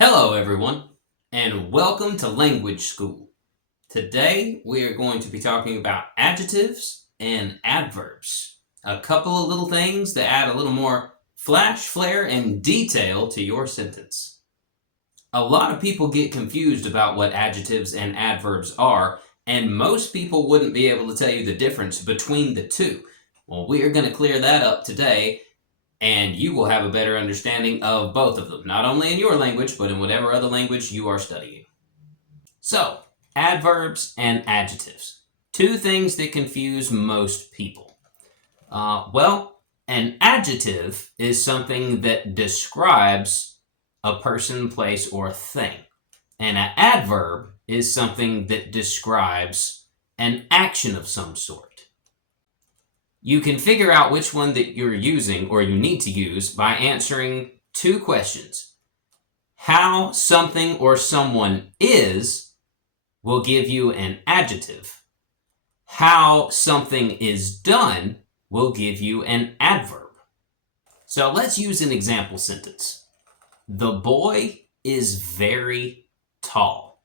Hello everyone, and welcome to Language School. Today we are going to be talking about adjectives and adverbs. A couple of little things that add a little more flash, flair, and detail to your sentence. A lot of people get confused about what adjectives and adverbs are, and most people wouldn't be able to tell you the difference between the two. Well, we are going to clear that up today, and you will have a better understanding of both of them, not only in your language, but in whatever other language you are studying. So, adverbs and adjectives. Two things that confuse most people. An adjective is something that describes a person, place, or thing. And an adverb is something that describes an action of some sort. You can figure out which one that you're using or you need to use by answering two questions. How something or someone is will give you an adjective. How something is done will give you an adverb. So let's use an example sentence. The boy is very tall.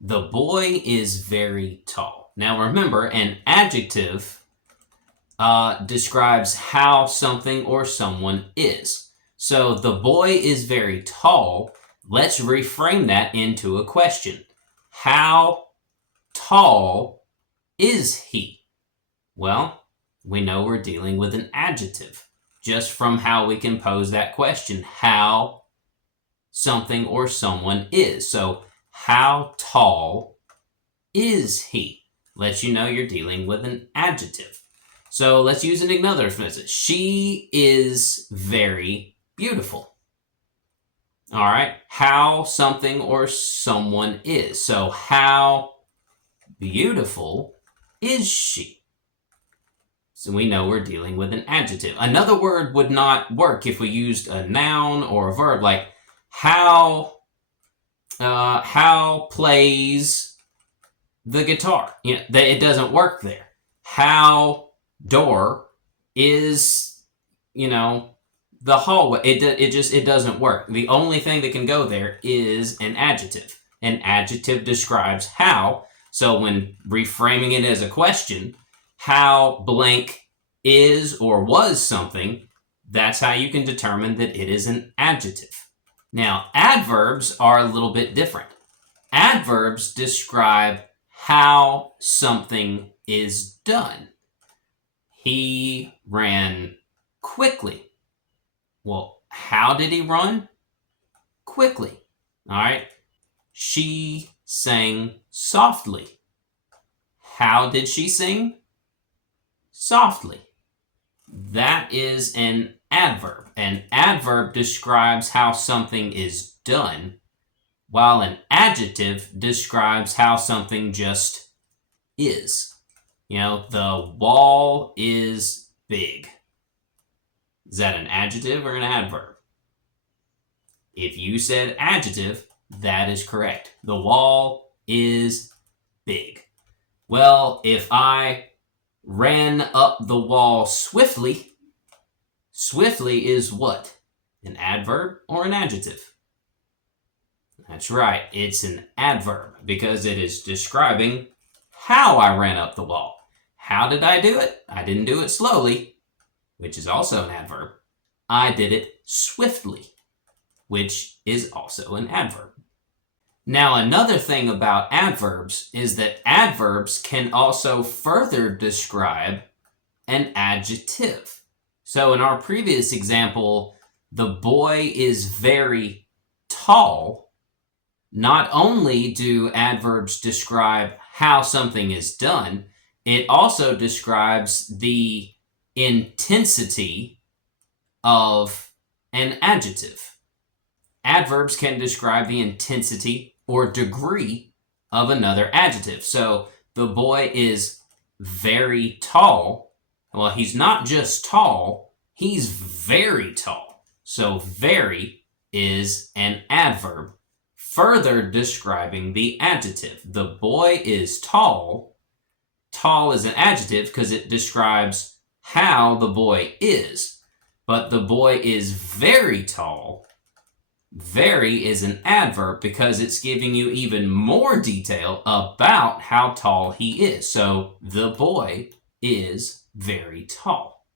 The boy is very tall. Now remember, an adjective describes how something or someone is. So the boy is very tall. Let's reframe that into a question. How tall is he? Well, we know we're dealing with an adjective just from how we can pose that question. How something or someone is. So how tall is he? Lets you know you're dealing with an adjective. So let's use another sentence. She is very beautiful. All right. How something or someone is. So how beautiful is she? So we know we're dealing with an adjective. Another word would not work if we used a noun or a verb, like how plays the guitar. It doesn't work there. How door is, the hallway. It doesn't work. The only thing that can go there is an adjective. An adjective describes how. So when reframing it as a question, how blank is or was something, that's how you can determine that it is an adjective. Now, adverbs are a little bit different. Adverbs describe how something is done. He ran quickly. Well, how did he run? Quickly. All right. She sang softly. How did she sing? Softly. That is an adverb. An adverb describes how something is done, while an adjective describes how something just is. The wall is big. Is that an adjective or an adverb? If you said adjective, that is correct. The wall is big. Well, if I ran up the wall swiftly, swiftly is what? An adverb or an adjective? That's right, it's an adverb because it is describing how I ran up the wall. How did I do it? I didn't do it slowly, which is also an adverb. I did it swiftly, which is also an adverb. Now, another thing about adverbs is that adverbs can also further describe an adjective. So in our previous example, the boy is very tall. Not only do adverbs describe how something is done, it also describes the intensity of an adjective. Adverbs can describe the intensity or degree of another adjective. So the boy is very tall. Well, he's not just tall, he's very tall. So very is an adverb, further describing the adjective. The boy is tall. Tall is an adjective because it describes how the boy is. But the boy is very tall Very is an adverb because it's giving you even more detail about how tall he is. So the boy is very tall.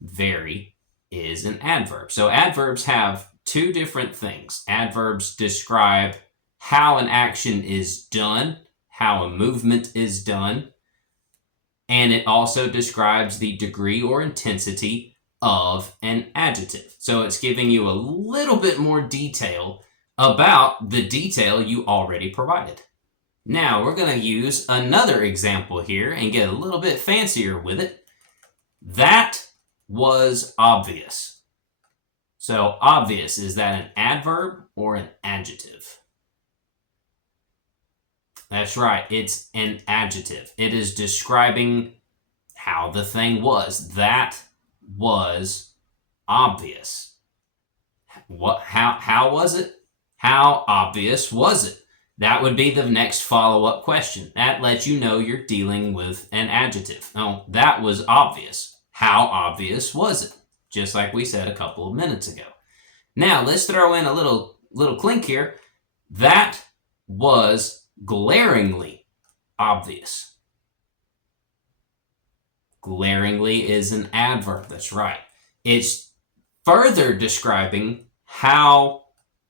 Very is an adverb. So adverbs have two different things. Adverbs describe how an action is done, how a movement is done, and it also describes the degree or intensity of an adjective. So it's giving you a little bit more detail about the detail you already provided. Now we're going to use another example here and get a little bit fancier with it. That was obvious. So obvious, is that an adverb or an adjective? That's right, it's an adjective. It is describing how the thing was. That was obvious. How was it? How obvious was it? That would be the next follow-up question. That lets you know you're dealing with an adjective. Oh, that was obvious. How obvious was it? Just like we said a couple of minutes ago. Now, let's throw in a little clink here. That was glaringly obvious. Glaringly is an adverb. That's right. It's further describing how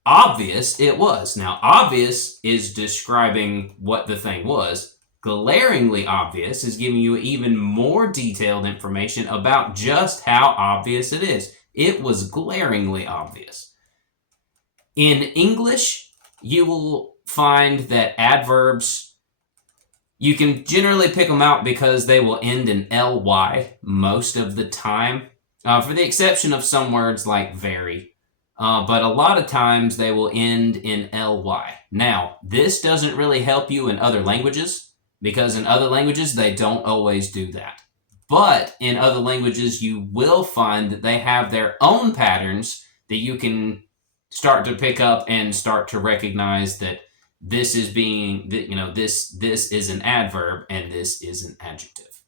obvious it was. Now, obvious is describing what the thing was. Glaringly obvious is giving you even more detailed information about just how obvious it is. It was glaringly obvious. In English, you will find that adverbs, you can generally pick them out because they will end in ly most of the time, for the exception of some words like very. But a lot of times they will end in ly. Now, this doesn't really help you in other languages because in other languages they don't always do that. But in other languages you will find that they have their own patterns that you can start to pick up and start to recognize that this is being, this is an adverb and this is an adjective.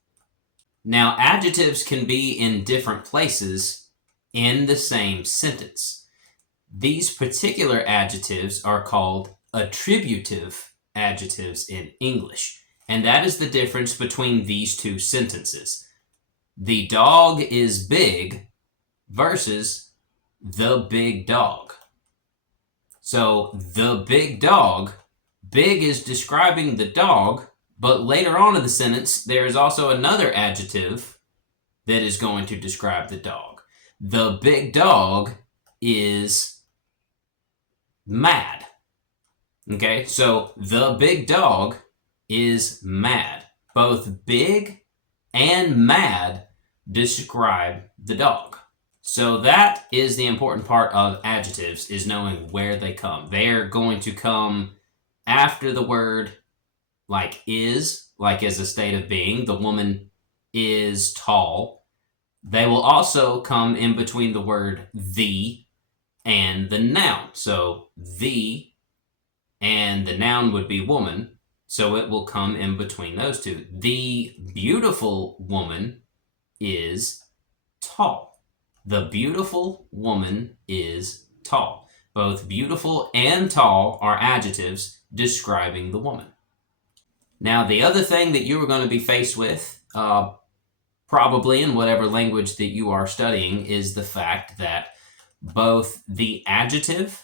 Now, adjectives can be in different places in the same sentence. These particular adjectives are called attributive adjectives in English. And that is the difference between these two sentences. The dog is big versus the big dog. So the big dog, big is describing the dog, but later on in the sentence, there is also another adjective that is going to describe the dog. The big dog is mad. Okay, so the big dog is mad. Both big and mad describe the dog. So that is the important part of adjectives, is knowing where they come. They're going to come after the word like is, like as a state of being. The woman is tall. They will also come in between the word the and the noun. So the and the noun would be woman. So it will come in between those two. The beautiful woman is tall. The beautiful woman is tall. Both beautiful and tall are adjectives describing the woman. Now, the other thing that you are going to be faced with, probably in whatever language that you are studying, is the fact that both the adjective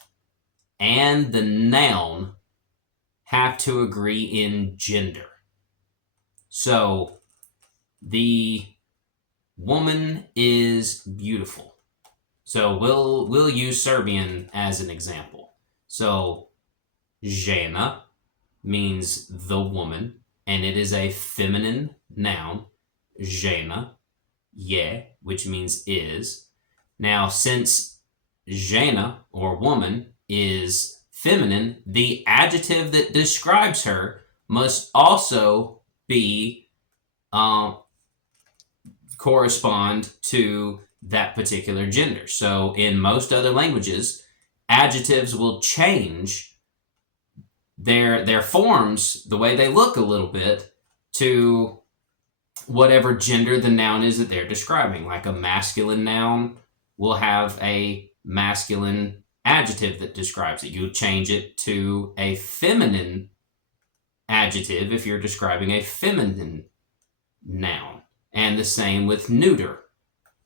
and the noun have to agree in gender. So, the woman is beautiful. So we'll use Serbian as an example. So žena means the woman, and it is a feminine noun. Žena je, which means is. Now, since žena or woman is feminine, the adjective that describes her must also be correspond to that particular gender. So in most other languages, adjectives will change their forms, the way they look a little bit, to whatever gender the noun is that they're describing. Like a masculine noun will have a masculine adjective that describes it. You change it to a feminine adjective if you're describing a feminine noun. And the same with neuter.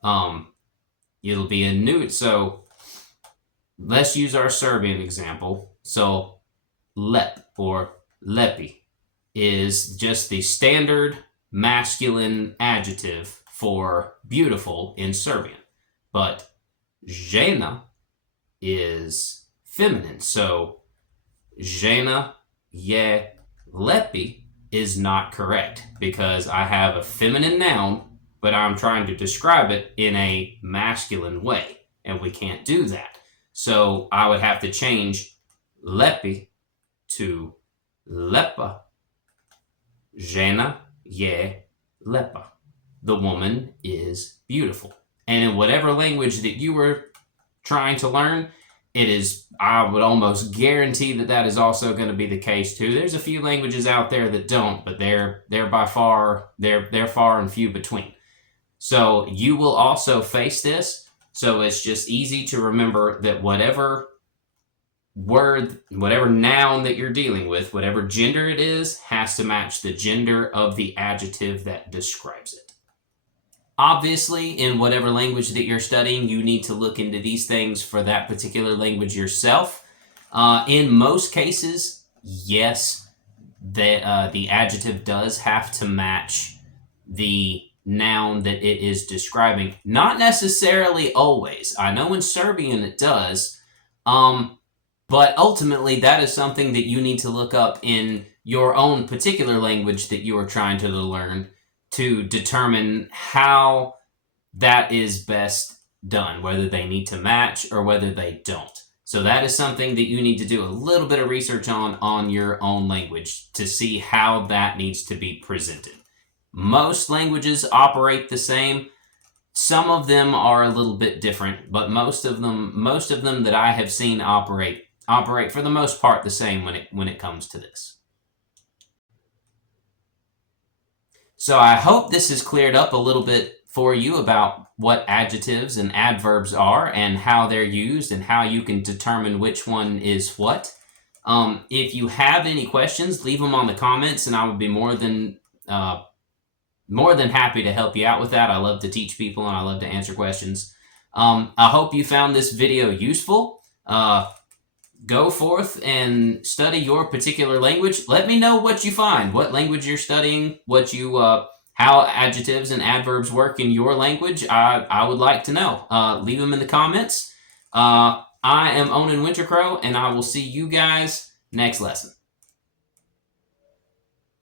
It'll be a neuter. So let's use our Serbian example. So lep or lepi is just the standard masculine adjective for beautiful in Serbian. But žena is feminine. So žena je lepi is not correct because I have a feminine noun, but I'm trying to describe it in a masculine way, and we can't do that. So I would have to change lepi to lepa. Žena je lepa. The woman is beautiful. And in whatever language that you were trying to learn, it is, I would almost guarantee that that is also going to be the case too. There's a few languages out there that don't, but they're by far, they're far and few between. So you will also face this. So it's just easy to remember that whatever word, whatever noun that you're dealing with, whatever gender it is, has to match the gender of the adjective that describes it. Obviously, in whatever language that you're studying, you need to look into these things for that particular language yourself. In most cases, yes, the adjective does have to match the noun that it is describing. Not necessarily always. I know in Serbian it does, but ultimately that is something that you need to look up in your own particular language that you are trying to learn to determine how that is best done, whether they need to match or whether they don't. So that is something that you need to do a little bit of research on your own language to see how that needs to be presented. Most languages operate the same. Some of them are a little bit different, but most of them that I have seen operate for the most part the same when it comes to this. So I hope this has cleared up a little bit for you about what adjectives and adverbs are and how they're used and how you can determine which one is what. If you have any questions, leave them on the comments and I would be more than happy to help you out with that. I love to teach people and I love to answer questions. I hope you found this video useful. Go forth and study your particular language. Let me know what you find, what language you're studying, how adjectives and adverbs work in your language. I would like to know. Leave them in the comments. I am Onen Wintercrow, and I will see you guys next lesson.